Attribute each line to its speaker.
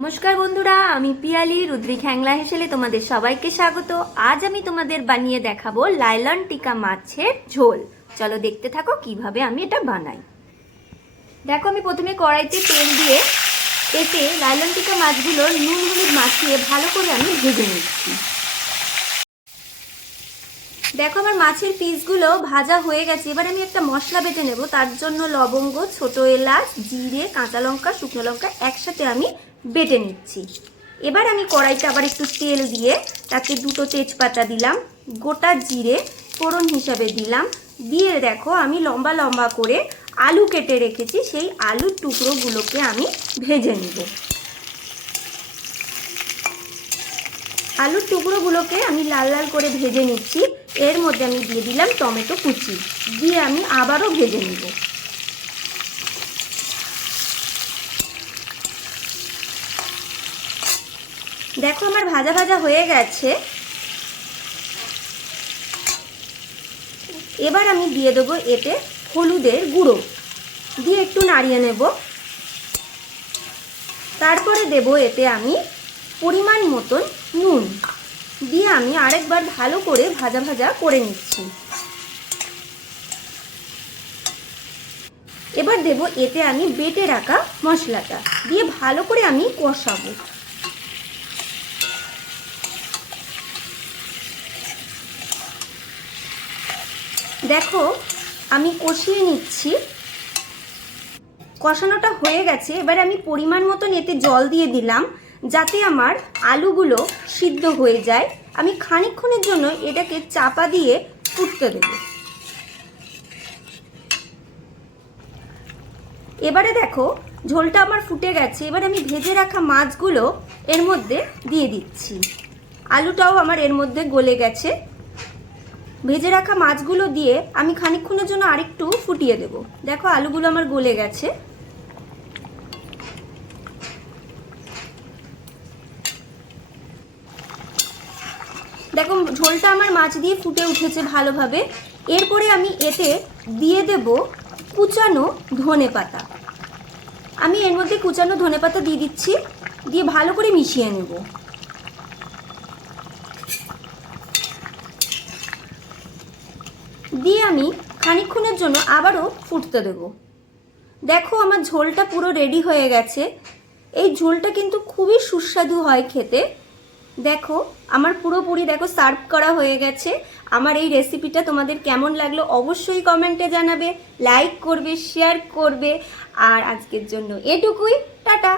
Speaker 1: নমস্কার বন্ধুরা, আমি পিয়ালি রুদ্রিক হ্যাংলা হেসেলে তোমাদের সবাইকে স্বাগত। আজ আমি তোমাদের বানিয়ে দেখাবো লাইলন টিকা মাছের ঝোল। চলো দেখতে থাকো কীভাবে আমি এটা বানাই। দেখো, আমি প্রথমে কড়াইতে তেল দিয়ে এতে লাইলন টিকা মাছগুলো নুন হলুদ ভালো করে আমি ভেজে নিচ্ছি। দেখো আমার মাছের পিসগুলো ভাজা হয়ে গেছে। এবার আমি একটা মশলা বেটে নেব। তার জন্য লবঙ্গ, ছোট এলাচ, জিরে, কাঁচা লঙ্কা, শুকনো লঙ্কা একসাথে আমি বেটে নিচ্ছি। এবার আমি কড়াইতে আবার একটু তেল দিয়ে তাতে দুটো তেজপাতা দিলাম, গোটা জিরে ফোড়ন হিসাবে দিলাম। দিয়ে দেখো আমি লম্বা লম্বা করে আলু কেটে রেখেছি, সেই আলুর টুকরোগুলোকে আমি ভেজে নেব। আলুর টুকরোগুলোকে আমি লাল লাল করে ভেজে নিচ্ছি। এর মধ্যে আমি দিয়ে দিলাম টমেটো কুচি। দিয়ে আমি আবারও ভেজে নেব। দেখো আমার ভাজা ভাজা হয়ে গেছে। এবার আমি দিয়ে দেবো এতে হলুদের গুঁড়ো। দিয়ে একটু নাড়িয়ে নেব। তারপরে দেব এতে আমি পরিমাণ মতন নুন। আমি আরেকবার ভালো করে ভাজা ভাজা করে নিচ্ছি। এবার দেব এতে আমি বেটে রাখা মশলাটা। দিয়ে ভালো করে আমি কষাবো। দেখো, আমি কষিয়ে নিচ্ছি। কষানোটা হয়ে গেছে। এবার আমি পরিমাণ মতন এতে জল দিয়ে দিলাম। যাতে আমার আলুগুলো সিদ্ধ হয়ে যায়, আমি খানিকক্ষণের জন্য এটাকে চাপা দিয়ে ফুটতে দেব। এবারে দেখো, ঝোলটা আমার ফুটে গেছে। এবার আমি ভেজে রাখা মাছগুলো এর মধ্যে দিয়ে দিচ্ছি। আলুটাও আমার এর মধ্যে গলে গেছে। ভেজে রাখা মাছগুলো দিয়ে আমি খানিকক্ষণের জন্য আরেকটু ফুটিয়ে দেব। দেখো, আলুগুলো আমার গলে গেছে। দেখো, ঝোলটা আমার মাছ দিয়ে ফুটে উঠেছে ভালোভাবে। এরপরে আমি এতে দিয়ে দেব কুচানো ধনে পাতা। আমি এর মধ্যে কুচানো ধনে পাতা দিয়ে দিচ্ছি, দিয়ে ভালো করে মিশিয়ে নেব। দিয়ে আমি খানিকক্ষণের জন্য আবারও ফুটতে দেব। দেখো, আমার ঝোলটা পুরো রেডি হয়ে গেছে। এই ঝোলটা কিন্তু খুবই সুস্বাদু হয় খেতে। দেখো, আমার পুরোপুরি দেখো সার্ভ করা হয়ে গেছে। আমার এই রেসিপিটা তোমাদের কেমন লাগল অবশ্যই কমেন্টে জানাবে লাইক করবে শেয়ার করবে। আর আজকের জন্য এটুকুই, টাটা।